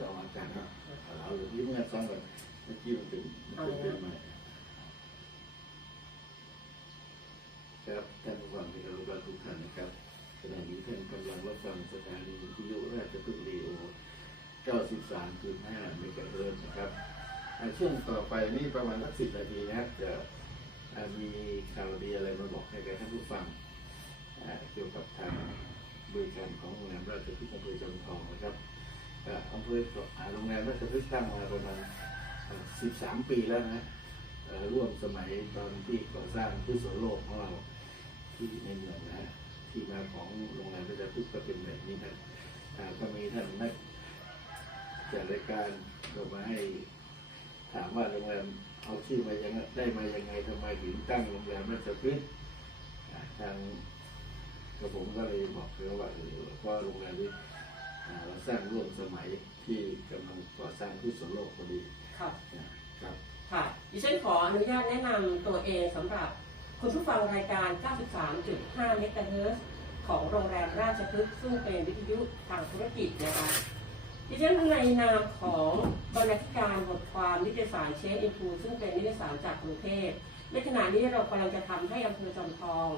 จะออกอาการครับเอาหรือยิ้มเงินซ้ำก่อนเมื่อกี้มันเป็นมันเป็นเรื่องใหม่ครับท่านผู้ฟังที่เรารู้ทุกท่านนะครับขณะนี้ท่านกำลังรับฟังสถานีวิทยุราชพฤกษ์เรดิโอ93.5เมกะเฮิรตนะครับช่วงต่อไปนี่ประมาณสักสิบนาทีนะครับจะอ่ามีข่าวดีอะไรมาบอกให้กับท่านผู้ฟังเกี่ยวกับทางบริการของโรงแรมราชพฤกษ์อำเภอจอมทองนะครับ อ่าอำเภอโรงแรมราชพฤกษ์ตั้งมาประมาณอ่า13ปีแล้วนะร่วมสมัยตอนที่ก่อสร้างที่สวนโลกของเราที่ในเมืองนะที่มาของโรงแรมราชพฤกษ์ก็เป็นแบบนี้นะอ่ก็มีท่านนักจัดรายการก็มาให้ถามว่าโรงแรมเอาชื่อมายังได้มายังไงทำไมถึงตั้งโรงแรมราชพฤกษ์อ่าทางกระผมก็เลยบอกเขาว่าเพราะโรงแรมนี้อ่ สร้างร่วมสมัยที่กำลังก่อสร้างที่สวนโลกพอดีค่ะ นะครับ ค่ะ ดิฉันขออนุญาตแนะนำตัวเองสำหรับคุณผู้ฟังรายการ 93.5เมกะเฮิรตซ์ของโรงแรมราชพฤกษ์ซึ่งเป็นวิทยุทางธุรกิจนะคะดิฉันในนามของบรรณาธิการบทความนิตยสารเชฟอินฟูซึ่งเป็นนิตยสารจากกรุงเทพในขณะนี้เรากำลังจะทำให้อำเภอจอมทอง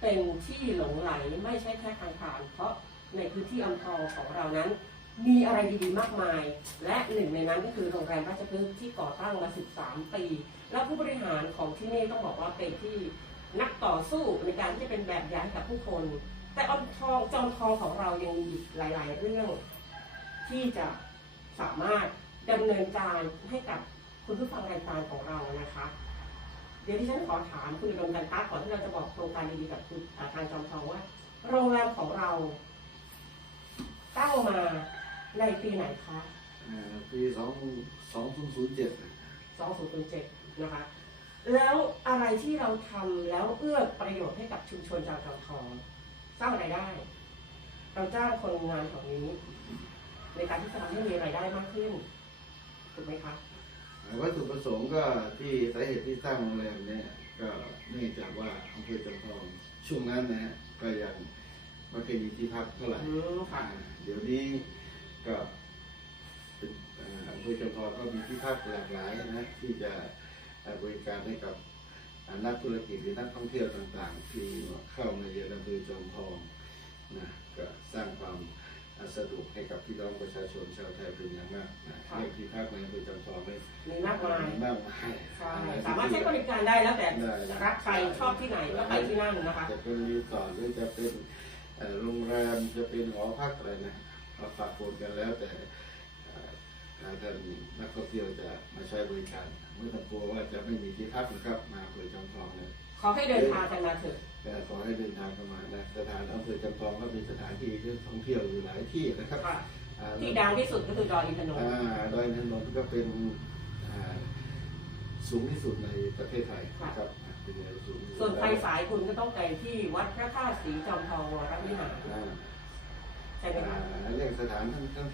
เป็นที่หลงไหลไม่ใช่แค่ทางผ่านเพราะ ในพื้นที่อำเภอของเรานั้น มีอะไรดีๆมากมาย และหนึ่งในนั้นก็คือโรงแรมราชพฤกษ์ที่ก่อตั้งมา 13 ปี แล้วผู้บริหารของที่นี่ต้องบอกว่าเป็นที่นักต่อสู้ในการที่จะเป็นแบบอย่างให้กับผู้คน แต่อมทองจอมทองของเรายังมีหลาย ๆ เรื่อง ที่จะสามารถดำเนินการให้กับคุณผู้ฟังรายการของเรานะคะ เดี๋ยวที่ฉันขอถามคุณดมกันตาก่อนที่เราจะบอกโครงการดีๆกับคุณอ่าทางจอมทองว่า โรงแรมของเรา มาในปีไหนคะอ่าปีสองสองศูนย์เจ็ด2007นะคะ แล้วอะไรที่เราทำแล้วเอื้อประโยชน์ให้กับชุมชนชาวจอมทองสร้างรายได้ เราจ้างคนงานแถวนี้ ในการที่จะทำให้มีรายได้มากขึ้นถูกไหมคะ วัตถุประสงค์ก็ที่สาเหตุที่สร้างโรงแรมเนี่ยก็เนื่องจากว่าอำเภอจอมทองช่วงนั้นนะฮะก็ยัง ไม่เคยมีที่พักเท่าไหร่อืมค่ะอ่าเดี๋ยวนี้ก็เป็นอ่าอำเภอจอมทองก็มีที่พักหลากหลายนะที่จะอ่าบริการให้กับอ่านักธุรกิจหรือนักท่องเที่ยวต่างๆ ที่เข้ามาเยือนอำเภอจอมทองนะก็สร้างความอ่าสะดวกให้กับพี่น้องประชาชนชาวไทยเป็นอย่างมากนะค่ะ เรื่องที่พักในอำเภอจอมทองไม่มีมากมายมากมายใช่สามารถใช้บริการได้แล้วแต่ได้รักใครชอบที่ไหนก็ไปที่นั่นนะคะ จะเป็นรีสอร์ทหรือจะเป็นเอ่อ โรงแรมจะเป็นหอพักอะไรนะมาฝากโคนกันแล้วแต่เอ่อท่านนักท่องเที่ยวจะมาใช้บริการไม่ต้องกลัวว่าจะไม่มีที่พักนะครับ มาอำเภอจอมทองเนี่ยขอให้เดินทางกันมาเถอะแต่ขอให้เดินทางเข้ามานะสถานอำเภอจอมทองก็มีสถานที่ท่องเที่ยวอยู่หลายที่นะครับค่ะอ่าที่ดังที่สุดก็คือดอยอินทนนท์อ่าดอยนางรมก็เป็นอ่า สูงที่สุดในประเทศไทยนะครับอ่าเป็นแนวสูงที่สุดส่วนไปสายคุณก็ต้องไปที่วัดพระธาตุศรีจอมทองวรวิหารอ่าใช่ไหมคะ อ่าเรื่องสถานท่องเที่ยว